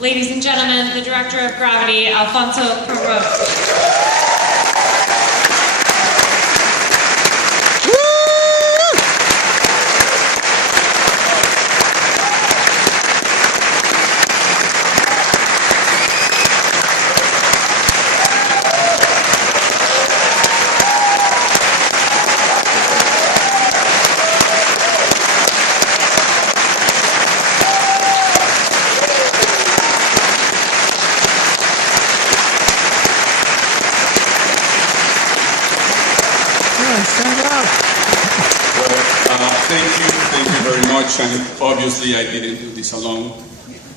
Ladies and gentlemen, the director of Gravity, Alfonso Cuarón. And obviously I didn't do this alone.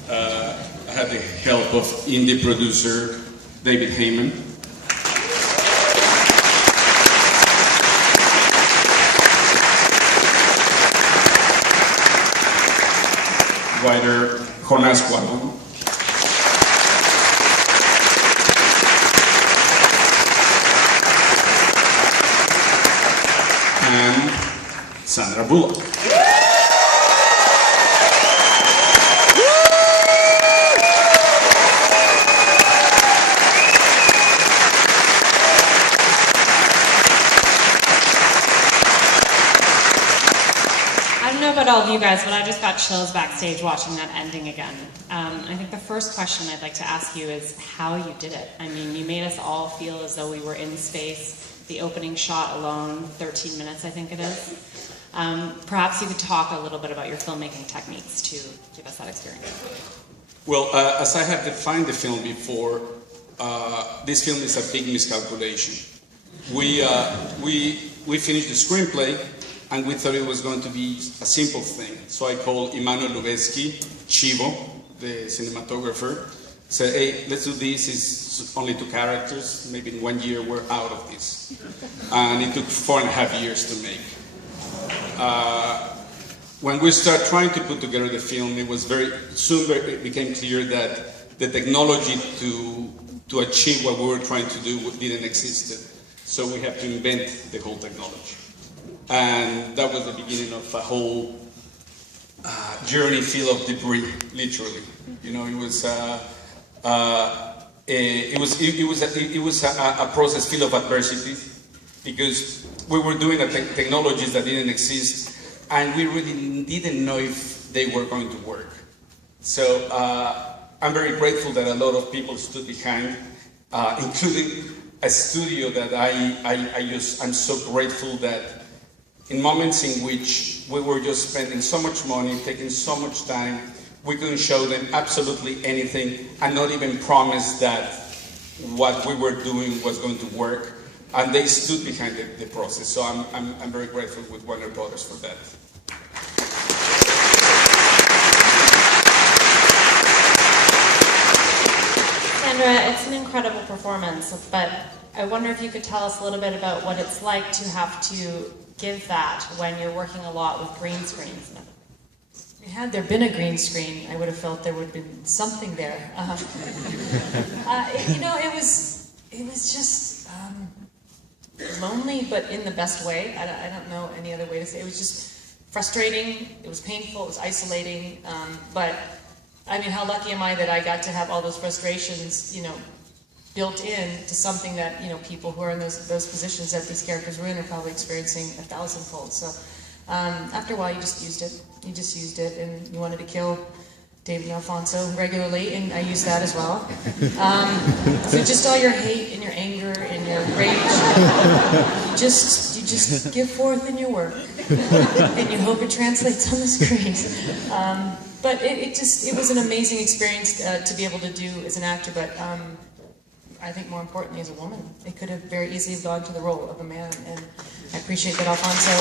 I had the help of indie producer David Heyman. Writer Jonas Cuarón. And Sandra Bullock. All of you guys, but I just got chills backstage watching that ending again. I think the first question I'd like to ask you is how you did it. I mean, you made us all feel as though we were in space. The opening shot alone, 13 minutes I think it is. Perhaps you could talk a little bit about your filmmaking techniques to give us that experience. Well, as I have defined the film before, this film is a big miscalculation. We finished the screenplay, and we thought it was going to be a simple thing. So I called Emmanuel Lubezki, Chivo, the cinematographer, said, hey, let's do this, it's only 2 characters, maybe in 1 year we're out of this. And it took 4.5 years to make. When we started trying to put together the film, it was it became clear that the technology to achieve what we were trying to do didn't exist. So we had to invent the whole technology. And that was the beginning of a whole journey full of debris, literally. You know, it was a process full of adversity because we were doing technologies that didn't exist, and we really didn't know if they were going to work. So I'm very grateful that a lot of people stood behind, including a studio that I'm so grateful that in moments in which we were just spending so much money, taking so much time, we couldn't show them absolutely anything and not even promise that what we were doing was going to work. And they stood behind the process. So I'm very grateful with Warner Brothers for that. Sandra, it's an incredible performance, but I wonder if you could tell us a little bit about what it's like to have to give that when you're working a lot with green screens. Had there been a green screen, I would have felt there would have been something there. You know, it was just lonely, but in the best way. I don't know any other way to say it. It was just frustrating, it was painful, it was isolating, but I mean, how lucky am I that I got to have all those frustrations, you know, built in to something that, you know, people who are in those positions that these characters were in are probably experiencing 1,000-fold. So after a while, you just used it. You just used it, and you wanted to kill David and Alfonso regularly, and I used that as well. So just all your hate and your anger and your rage, you just give forth in your work, and you hope it translates on the screen. But it was an amazing experience to be able to do as an actor, but I think more importantly as a woman. It could have very easily gone to the role of a man, and I appreciate that Alfonso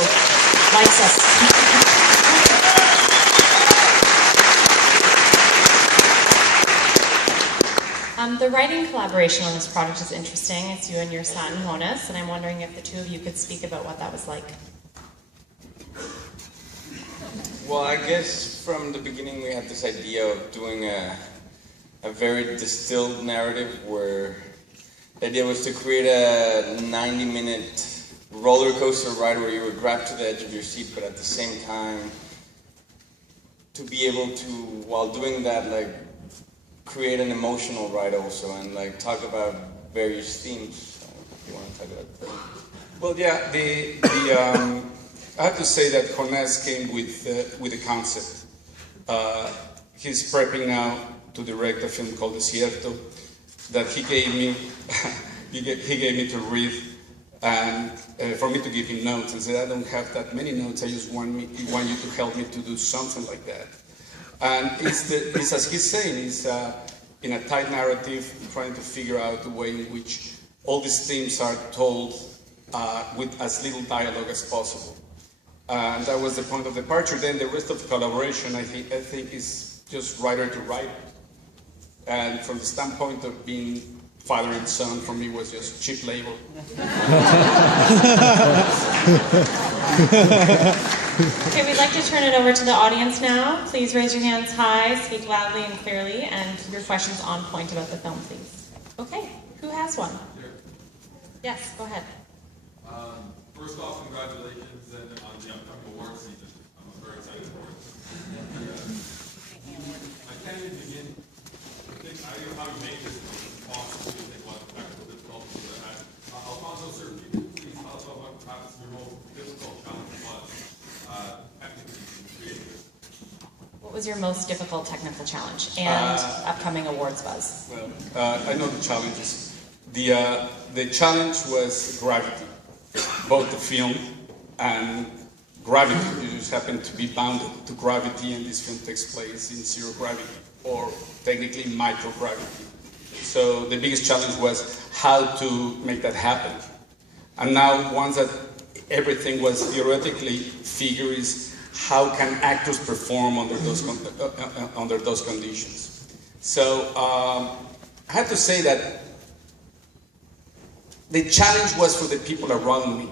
likes us. The writing collaboration on this project is interesting. It's you and your son, Jonas, and I'm wondering if the two of you could speak about what that was like. Well, I guess from the beginning we had this idea of doing a very distilled narrative where the idea was to create a 90-minute roller coaster ride where you were grabbed to the edge of your seat, but at the same time to be able to, while doing that, like, create an emotional ride also, and like talk about various themes. If you want to talk about that. Well, yeah, I have to say that Jonas came with a concept. He's prepping now to direct a film called Desierto that he gave me. he gave me to read, and for me to give him notes, and said, I don't have that many notes. I just want you to help me to do something like that. And it's as he's saying, it's in a tight narrative, trying to figure out the way in which all these themes are told with as little dialogue as possible. And that was the point of departure. Then the rest of the collaboration, I think is just writer to writer. And from the standpoint of being father and son, for me was just cheap labor. Okay, we'd like to turn it over to the audience now. Please raise your hands high, speak loudly and clearly, and your questions on point about the film, please. Okay, who has one? Sure. Yes, go ahead. First off, congratulations on the upcoming award season. I'm very excited for it. I can't even begin to think, I don't know how you make this possible to think what technical difficulties you had. Alfonso, sir, can you please tell us what perhaps your most difficult challenge was technically in creating this? What was your most difficult technical challenge and upcoming awards buzz? Well, I know the challenges. The challenge was gravity, both the film and gravity. You just happen to be bounded to gravity, and this film takes place in zero gravity, or technically microgravity. So the biggest challenge was how to make that happen. And now, once that everything was theoretically figured, is how can actors perform under those conditions? So I have to say that the challenge was for the people around me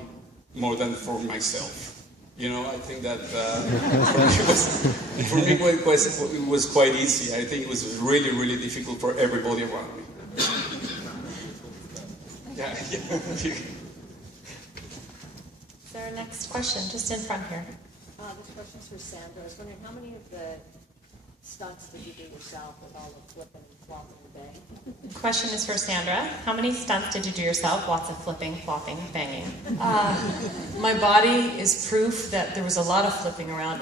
more than for myself. You know, I think that for me it was quite easy. I think it was really, really difficult for everybody around me. Yeah. Is there a next question? Just in front here. This question's for Sandra. I was wondering, how many of the stunts did you do yourself with all the flipping and flopping and banging? The question is for Sandra. How many stunts did you do yourself? Lots of flipping, flopping, banging. My body is proof that there was a lot of flipping around.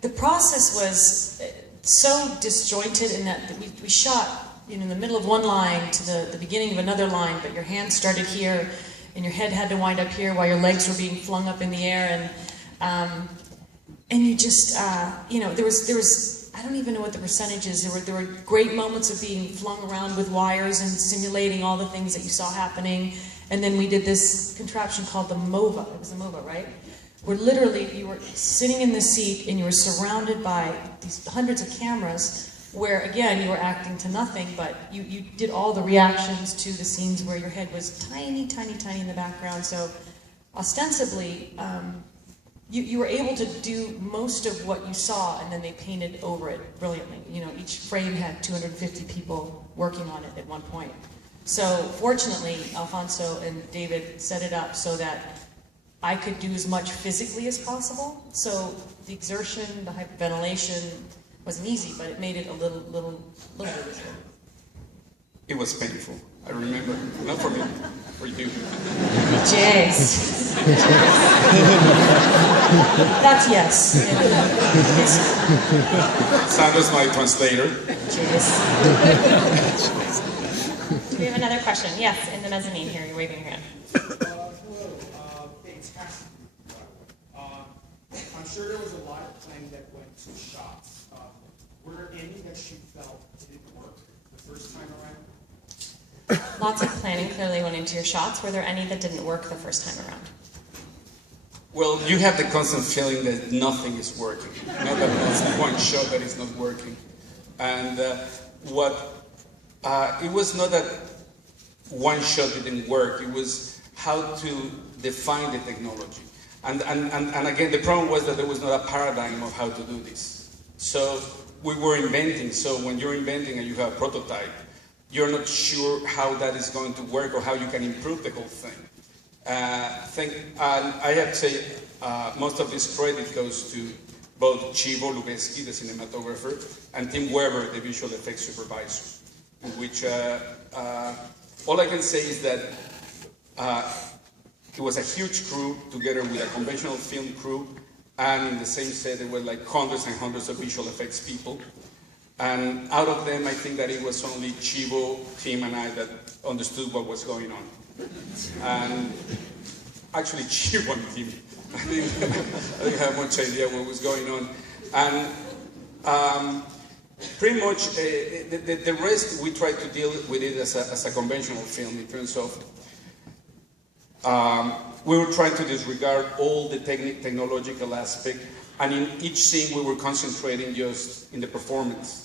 The process was so disjointed in that we shot in the middle of one line to the beginning of another line, but your hands started here and your head had to wind up here while your legs were being flung up in the air, and you just there was I don't even know what the percentage is. There were great moments of being flung around with wires and simulating all the things that you saw happening. And then we did this contraption called the MOVA. It was the MOVA, right? Where literally you were sitting in the seat and you were surrounded by these hundreds of cameras where, again, you were acting to nothing, but you did all the reactions to the scenes where your head was tiny, tiny, tiny in the background. So ostensibly, you were able to do most of what you saw, and then they painted over it brilliantly. You know, each frame had 250 people working on it at one point. So fortunately, Alfonso and David set it up so that I could do as much physically as possible. So the exertion, the hyperventilation wasn't easy, but it made it a little bit easier. It was painful. I remember. Not for me, for you. Jeez. That's yes. Sandra's my translator. Jeez. Do we have another question? Yes, in the mezzanine here. You're waving your hand. Hello. Fantastic. I'm sure there was a lot of planning that went to shots. Were there any that you felt didn't work the first time around? Lots of planning clearly went into your shots. Were there any that didn't work the first time around? Well, you have the constant feeling that nothing is working. Not that there's one shot that is not working. And it was not that one shot didn't work. It was how to define the technology. And again, the problem was that there was not a paradigm of how to do this. So we were inventing. So when you're inventing and you have a prototype, you're not sure how that is going to work or how you can improve the whole thing. I have to say, most of this credit goes to both Chivo Lubeski, the cinematographer, and Tim Weber, the visual effects supervisor. In which all I can say is that it was a huge crew together with a conventional film crew, and in the same set there were like hundreds and hundreds of visual effects people. And out of them, I think that it was only Chivo, Tim, and I that understood what was going on. And actually, Chivo and Tim, I didn't have much idea what was going on. And pretty much the rest, we tried to deal with it as a conventional film in terms of we were trying to disregard all the technological aspect, and in each scene we were concentrating just in the performance.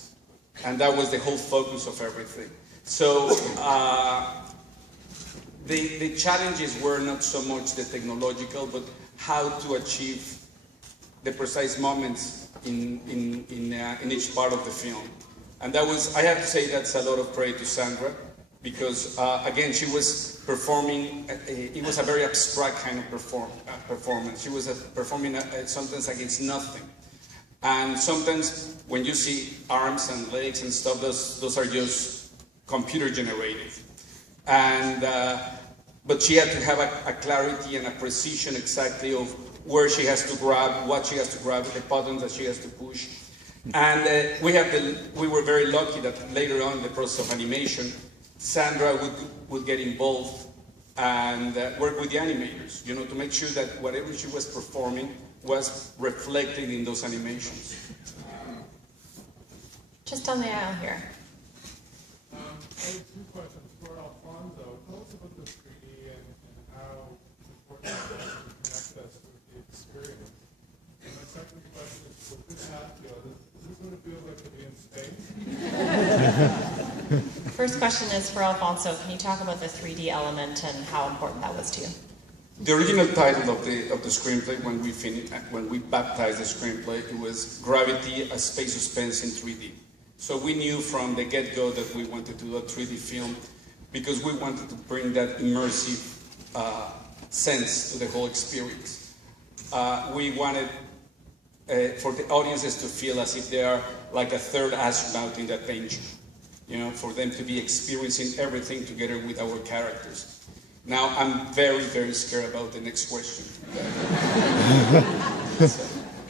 And that was the whole focus of everything. So the challenges were not so much the technological, but how to achieve the precise moments in each part of the film. And that was, I have to say, that's a lot of credit to Sandra, because again, she was performing, it was a very abstract kind of performance. She was performing sometimes against nothing. And sometimes when you see arms and legs and stuff, those are just computer generated. And, but she had to have a clarity and a precision exactly of where she has to grab, what she has to grab, the buttons that she has to push. And we were very lucky that later on in the process of animation, Sandra would get involved and work with the animators, you know, to make sure that whatever she was performing was reflected in those animations. Just on the aisle here. I have two questions for Alfonso. Tell us about the 3D and how important it is to connect us with the experience. And my second question is for Chris Hadfield. Is this what it feels like to be in space? First question is for Alfonso. Can you talk about the 3D element and how important that was to you? The original title of the screenplay, when we baptized the screenplay, it was Gravity, a Space Suspense in 3D. So we knew from the get-go that we wanted to do a 3D film because we wanted to bring that immersive sense to the whole experience. We wanted for the audiences to feel as if they are like a third astronaut in that danger. You know, for them to be experiencing everything together with our characters. Now, I'm very, very scared about the next question.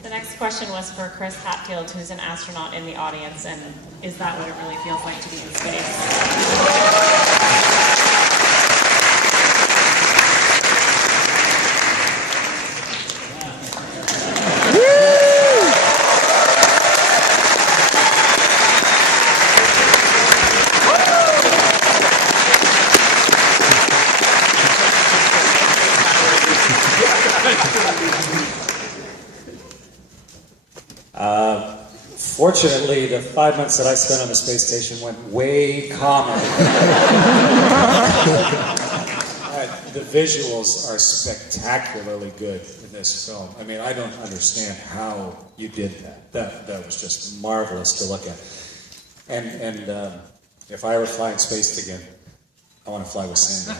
The next question was for Chris Hadfield, who's an astronaut in the audience, and is that what it really feels like to be in space? Fortunately, the 5 months that I spent on the space station went way calmer. The visuals are spectacularly good in this film. I mean, I don't understand how you did that. That was just marvelous to look at. And if I ever fly in space again, I want to fly with Sandra.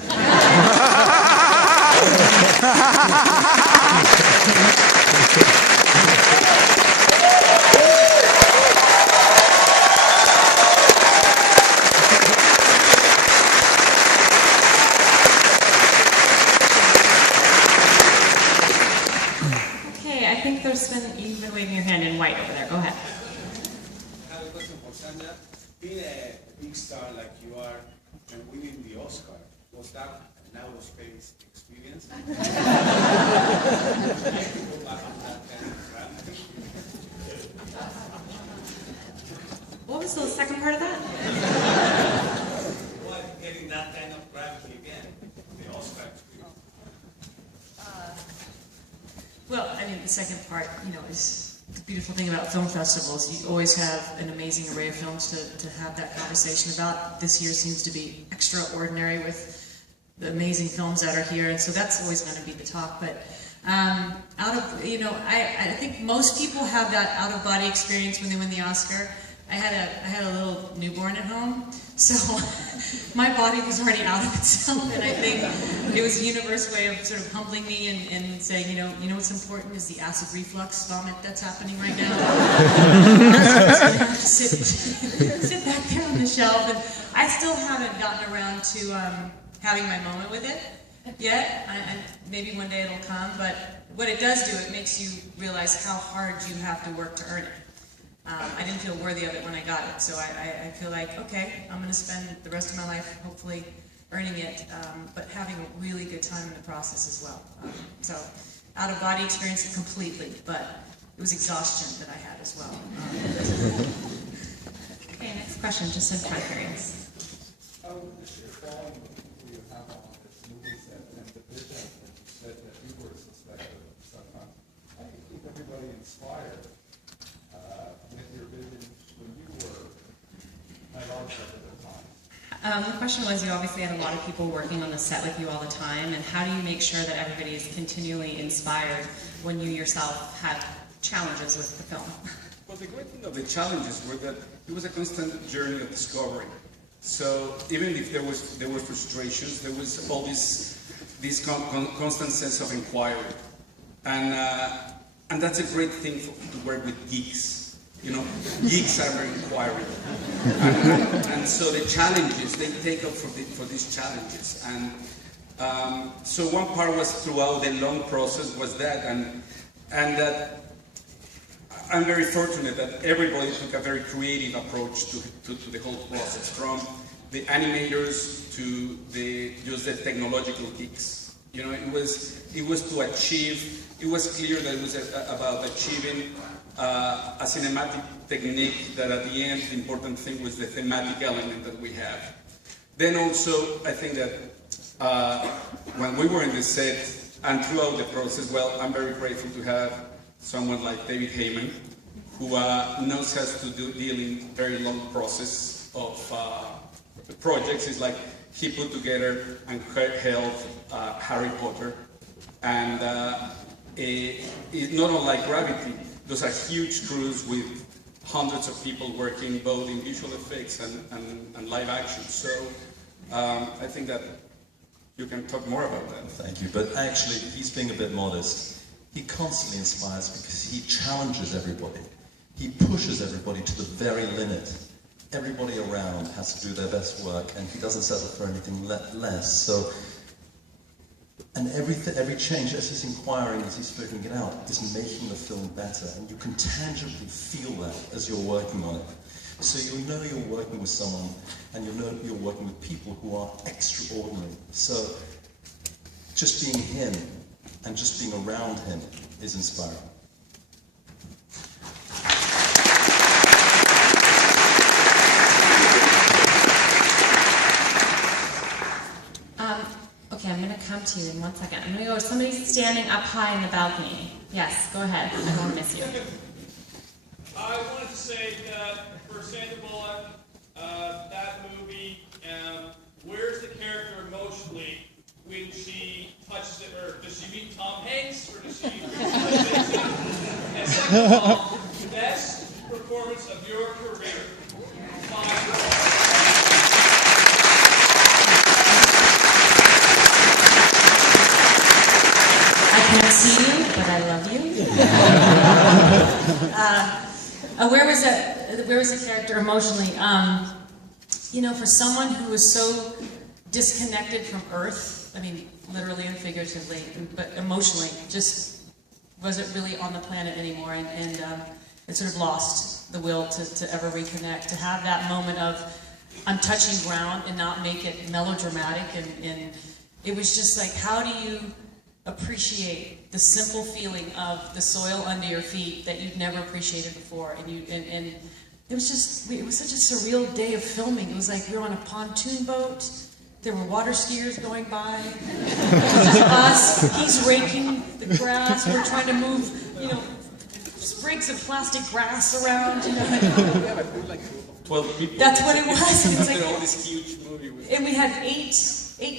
You've been waving your hand in white over there. Go ahead. I have a question for Sandra. Being a big star like you are and winning the Oscar, was that an out of space experience? What was the second part of that? What, getting that kind of gravity again, the Oscar experience? Well, I mean, the second part, is the beautiful thing about film festivals. You always have an amazing array of films to have that conversation about. This year seems to be extraordinary with the amazing films that are here, and so that's always going to be the talk. But I think most people have that out-of-body experience when they win the Oscar. I had a little newborn at home, so my body was already out of itself, and I think it was the universe way of sort of humbling me and saying, you know what's important is the acid reflux vomit that's happening right now. sit back there on the shelf, and I still haven't gotten around to having my moment with it yet. Maybe one day it'll come, but what it does do, it makes you realize how hard you have to work to earn it. I didn't feel worthy of it when I got it, so I feel like, okay, I'm going to spend the rest of my life hopefully earning it, but having a really good time in the process as well. So, out-of-body experience completely, but it was exhaustion that I had as well. Okay, next question, just in time periods. The sheer volume of people you have on this movie set and the vision that you said that you were suspected of sometimes, how do you keep everybody inspired with your vision when you were at odds at the time? The question was, you obviously had a lot of people working on the set with you all the time, and how do you make sure that everybody is continually inspired when you yourself had challenges with the film? Well, the great thing of the challenges were that it was a constant journey of discovery. So even if there were frustrations, there was all this constant sense of inquiry, and that's a great thing to work with geeks. You know, geeks are very inquiring, and so the challenges they take up for these challenges, and so one part was throughout the long process was that, and that. I'm very fortunate that everybody took a very creative approach to the whole process, from the animators to just the technological geeks. You know, it was to achieve. It was clear that it was about achieving a cinematic technique. That at the end, the important thing was the thematic element that we have. Then also, I think that when we were in the set and throughout the process, well, I'm very grateful to have someone like David Heyman, who knows how to deal in very long process of projects. It's like he put together and held Harry Potter, and it's not unlike Gravity. Those are huge crews with hundreds of people working both in visual effects and live action. So I think that you can talk more about that. Thank you, but actually he's being a bit modest. He constantly inspires because he challenges everybody. He pushes everybody to the very limit. Everybody around has to do their best work, and he doesn't settle for anything less. So, and every change, as he's inquiring, as he's figuring it out, is making the film better, and you can tangibly feel that as you're working on it. So you know you're working with someone, and you know you're working with people who are extraordinary. So, just being him, and just being around him is inspiring. Okay, I'm going to come to you in 1 second. I'm going to go with somebody standing up high in the balcony. Yes, go ahead. I don't want to miss you. I wanted to say that for Sandra Bullock, that movie, where's the character emotionally when she touches it, or does she meet Tom Hanks, or does she? And second of all, best performance of your career. 5. I can't see you, but I love you. Where was the character emotionally? You know, for someone who was so disconnected from Earth, I mean, literally and figuratively, but emotionally, just wasn't really on the planet anymore, and sort of lost the will to ever reconnect, to have that moment of, I'm touching ground and not make it melodramatic, and it was just like, how do you appreciate the simple feeling of the soil under your feet that you'd never appreciated before, and it was such a surreal day of filming. It was like we were on a pontoon boat, there were water skiers going by, it was just us, he's raking the grass, we're trying to move, you know, sprigs of plastic grass around, you know. 12 people. That's what it was. And it was like, all this huge movie. And we had eight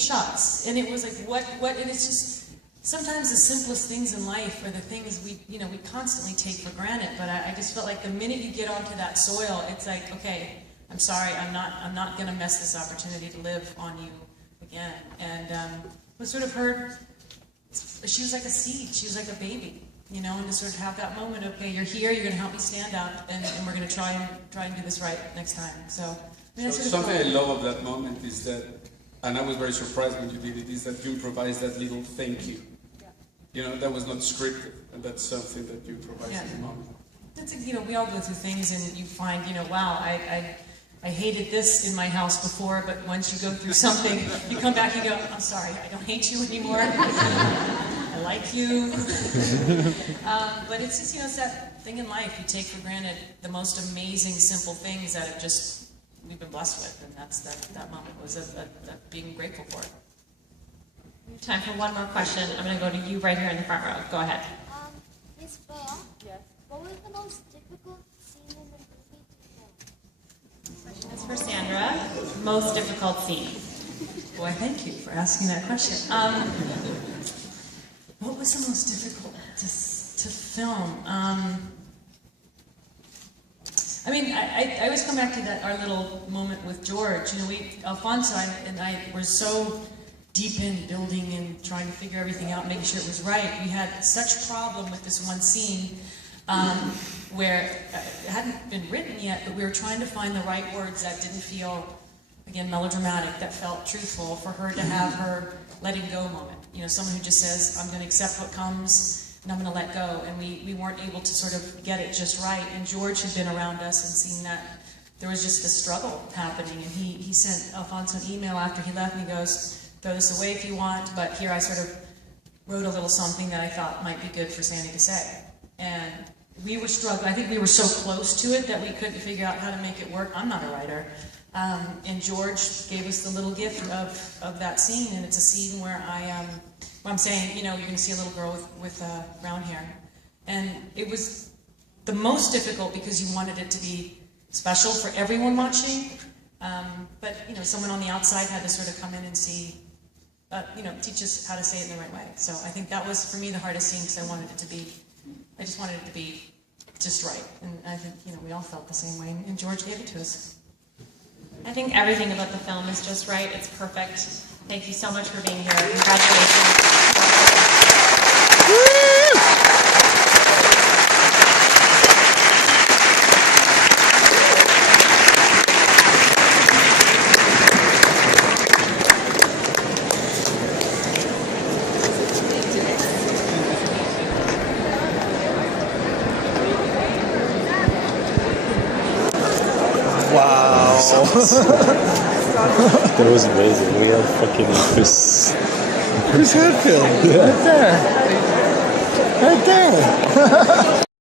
shots, and it was like, what, and it's just, sometimes the simplest things in life are the things we constantly take for granted. But I just felt like the minute you get onto that soil, it's like, okay, I'm sorry, I'm not going to mess this opportunity to live on you again. And it was sort of her. She was like a seed. She was like a baby, and to sort of have that moment. Okay, you're here. You're going to help me stand up, and we're going to try and do this right next time. So, that's sort of something I love of that moment is that, and I was very surprised when you did it, is that you improvised that little thank you. That was not scripted, and that's something that you improvised in the moment. That's we all go through things, and you find, wow, I hated this in my house before, but once you go through something, you come back and go, I'm sorry, I don't hate you anymore. I like you. But it's just, it's that thing in life you take for granted, the most amazing, simple things that we've been blessed with, and that moment was a being grateful for it. We have time for one more question. I'm going to go to you right here in the front row. Go ahead. Miss Bea, yes. What was the most difficult scene in the movie to film? Question is for Sandra. Most difficult scene. Boy, thank you for asking that question. What was the most difficult to film? I always come back to our little moment with George. Alfonso and I were so deep in building and trying to figure everything out, making sure it was right. We had such problem with this one scene where it hadn't been written yet, but we were trying to find the right words that didn't feel, again, melodramatic, that felt truthful for her to have her letting go moment. Someone who just says, I'm going to accept what comes and I'm going to let go. And we weren't able to sort of get it just right. And George had been around us and seen that there was just this struggle happening. And he sent Alfonso an email after he left and he goes, throw this away if you want, but here I sort of wrote a little something that I thought might be good for Sandy to say. And we were struggling. I think we were so close to it that we couldn't figure out how to make it work. I'm not a writer. And George gave us the little gift of that scene, and it's a scene where I'm saying, you're going to see a little girl with brown hair. And it was the most difficult because you wanted it to be special for everyone watching. But someone on the outside had to sort of come in and see, teach us how to say it in the right way. So I think that was, for me, the hardest scene because I just wanted it to be just right. And I think, we all felt the same way, and George gave it to us. I think everything about the film is just right. It's perfect. Thank you so much for being here. Congratulations. That was amazing. We had fucking Chris Hadfield. Yeah. Right there. Right there.